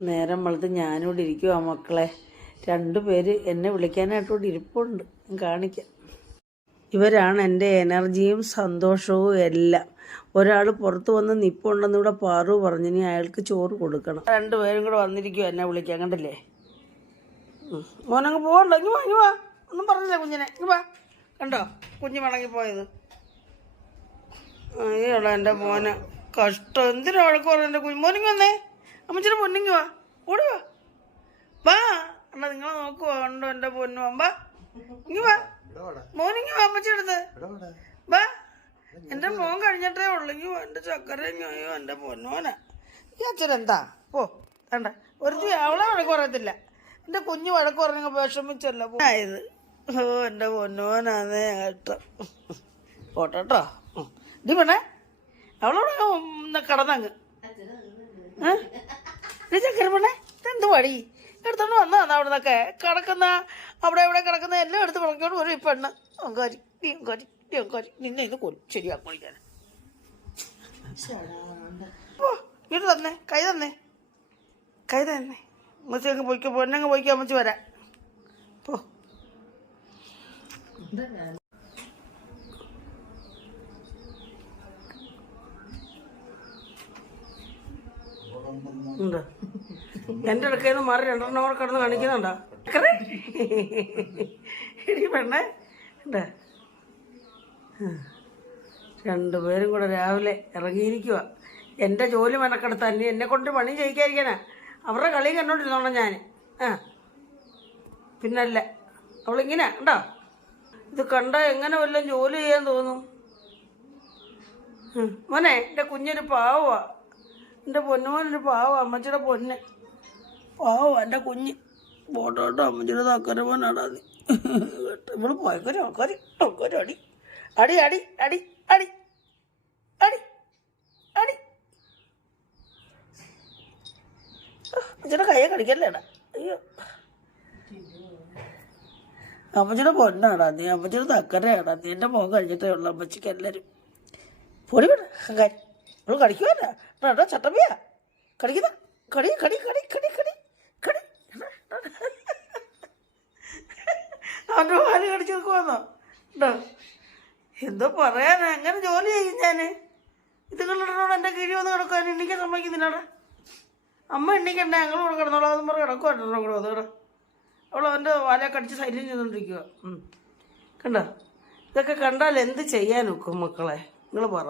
നേരം വെളുത്ത് ഞാനിവിടെ ഇരിക്കുവാ മക്കളെ. രണ്ടുപേര് എന്നെ വിളിക്കാനായിട്ടിവിടെ ഇരിപ്പുണ്ട്. കാണിക്കാം. ഇവരാണ് എൻ്റെ എനർജിയും സന്തോഷവും എല്ലാം. ഒരാൾ പുറത്ത് വന്ന് നിപ്പുണ്ടെന്ന് ഇവിടെ പാറു പറഞ്ഞു. ഇനി അയാൾക്ക് ചോറ് കൊടുക്കണം. രണ്ടുപേരും കൂടെ വന്നിരിക്കുവോ എന്നെ വിളിക്കാൻ. കണ്ടില്ലേ? മോനങ്ങ് പോകണ്ടോ? ഇങ്ങ് വാ, ഇങ്ങ് വാ. ഒന്നും പറഞ്ഞില്ല കുഞ്ഞിനെ. ഇങ്ങ് വാ. കണ്ടോ കുഞ്ഞ് മടങ്ങിപ്പോയത്? അയ്യോടാ എൻ്റെ മോന് കഷ്ടം. എന്തിനാ വഴക്ക് പറഞ്ഞു എൻ്റെ കുഞ്ഞ്? മോനിങ്ങ് വന്നേ. അമ്മച്ചിയുടെ പൊന്നിങ്ങ് വാ. ഓടി വാ. വാ. എന്നാ നിങ്ങളെ നോക്കുവാ. ഉണ്ടോ എൻ്റെ പൊന്നു? വാ ഇങ്ങ് വാ. മോനിങ്ങ് വാ. അമ്മച്ചിയുടെ അടുത്ത് വാ. എൻ്റെ മോൻ കഴിഞ്ഞിട്ടേ ഉള്ളു. ഇങ്ങ് വാ. എൻ്റെ ചക്കരയോ എൻ്റെ പൊന്നോനാ. ഈ അച്ഛനെന്താ? പോ. വേണ്ട ഒരുത്തി അവളെ വഴക്ക് പറയത്തില്ല. എൻ്റെ കുഞ്ഞ് വഴക്ക് പറഞ്ഞ വിഷമിച്ചല്ല ആയത്. ഓ എൻ്റെ പൊന്നോനാന്നേ കേട്ടോ. പോട്ടോ. ഇത് വേണേ അവളോട് കടന്നങ്ങ് ചക്കര പെണ്ണേ. ഇതെന്ത് വഴി എടുത്തോണ്ട് വന്നതാണ് അവിടെ നിന്നൊക്കെ കിടക്കുന്ന അവിടെ എവിടെ കിടക്കുന്ന എല്ലാം എടുത്ത് കിടക്കോണ്ട് വരും ഈ പെണ്ണ്. ഓങ്കാരി നിന്നെ ഇത് കൊല്ലും ശരിയാക്കാൻ. ഇങ്ങോട്ട് തന്നെ കൈ തന്നെ അമ്മച്ചി അങ്ങ് പോയിക്കോ. പൊന്നങ്ങ് പോയിക്കോ. അമ്മച്ചി വരാം. പോ. ഉണ്ടോ? എൻ്റെ ഇടയ്ക്കേന്ന് മാറി രണ്ടെണ്ണം കൂടെ കിടന്ന് കാണിക്കുന്നുണ്ടോ? ഇടി പെണ്ണേ ഉണ്ടോ? രണ്ടുപേരും കൂടെ രാവിലെ ഇറങ്ങിയിരിക്കുക. എൻ്റെ ജോലി മെനക്കെടുത്താൻ ഇനി എന്നെ കൊണ്ട് പണി ചെയ്യിക്കാതിരിക്കാനാ. അവരുടെ കളി കണ്ടോണ്ടിരുന്നോളാം ഞാൻ. പിന്നല്ല അവളിങ്ങനെ ഉണ്ടോ? ഇത് കണ്ട എങ്ങനെ വല്ലതും ജോലി ചെയ്യാൻ തോന്നും. മോനെ എൻ്റെ കുഞ്ഞൊരു പാവമാ. എൻ്റെ പൊന്നുമോനൊരു പാവം. അമ്മച്ചിയുടെ പൊന്ന് പാവം എൻ്റെ കുഞ്ഞ്. പോട്ടോട്ടോ അമ്മച്ചിയുടെ തക്കര പോനാടാ നീ. ഇവിടെ പോയക്കൊരു അടി അടി അടി അടി അടി അടി അടി. അമ്മച്ചിയുടെ കയ്യെ കടിക്കല്ലേടാ. അയ്യോ അമ്മച്ചിയുടെ പൊന്നാടാ നീ. അമ്മച്ചിയുടെ തക്കരയാടാ നീ. എൻ്റെ മോൻ കഴിഞ്ഞിട്ടേ ഉള്ളു അമ്മച്ചിക്ക് എല്ലാവരും. പൊടി വേണ്ട കാര്യം. അവള് കടിക്കുവല്ല കേട്ടോ. ചട്ടമ്പിയാ കടിക്കുന്ന. കടി കടി കടി കടി കടി കടി. അവൻ്റെ പാല് കടിച്ചു നോക്കുവാന്നോ കേട്ടോ? എന്തോ പറയാനാ. എങ്ങനെ ജോലി ചെയ്യും ഞാൻ? ഇതുങ്ങളിടനോട് എൻ്റെ കിഴി വന്ന് കിടക്കാൻ എണ്ണിക്കാൻ സമ്മതിക്കുന്നില്ലടാ. അമ്മ എണ്ണിക്കണ്ടേ? ഞങ്ങൾ കൂടെ കിടന്നോളാം. അതെന്ന് പറഞ്ഞ് കിടക്കുവാട്ടോ കൂടെ അത് കേട്ടോ. അവൾ അവൻ്റെ വാലയെ കടിച്ച് സൈഡിൽ ചെയ്തുകൊണ്ടിരിക്കുക. കണ്ടോ? ഇതൊക്കെ കണ്ടാൽ എന്ത് ചെയ്യാൻ ഒക്കും മക്കളെ? നിങ്ങൾ പറ.